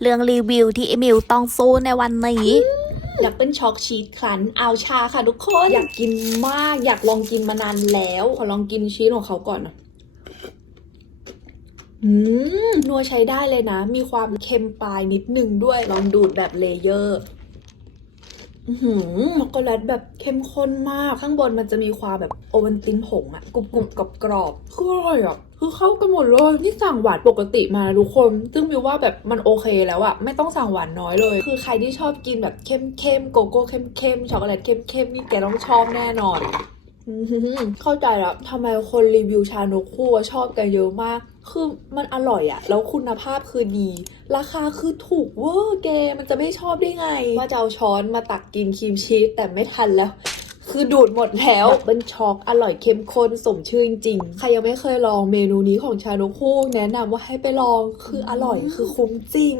เรื่องรีวิวที่เอมิลต้องสู้ในวันนี้ดับเบิลช็อกชีสคลันเอาชาค่ะทุกคน อยากกินมากอยากลองกินมานานแล้ว ขอลองกินชีสของเขาก่อนนะอืมนัวใช้ได้เลยนะ มีความเค็มปลายนิดนึงด้วยลองดูดแบบเลเยอร์ หืมช็อกโกแลตแบบเข้มข้นมาก ข้างบนมันจะมีความแบบโอวัลตินผงอะกรุบกรุบกรอบกรอบคืออร่อยอะคือเข้ากันหมดเลยนี่สั่งหวานปกติมานะทุกคน ซึ่งมิวว่าแบบมันโอเคแล้วอะไม่ต้องสั่งหวานน้อยเลย คือใครที่ชอบกินแบบเข้มเข้มโกโก้เข้มเข้มช็อกโกแลตเข้มเข้มนี่แกต้องชอบแน่นอน เข้าใจแล้วทำไมคนรีวิวชานกคู่ชอบกันเยอะมาก คือมันอร่อยอะแล้วคุณภาพคือดี ราคาคือถูกเวอร์แกมันจะไม่ชอบได้ไง ว่าจะเอาช้อนมาตักกินครีมชีสแต่ไม่ทันแล้ว คือดูดหมดแล้วดับเบิลช็อกอร่อยเข้มข้นสมชื่อจริงๆใครยังไม่เคยลองเมนูนี้ของชานกคู่แนะนำว่าให้ไปลองคืออร่อยคือคุ้มจริง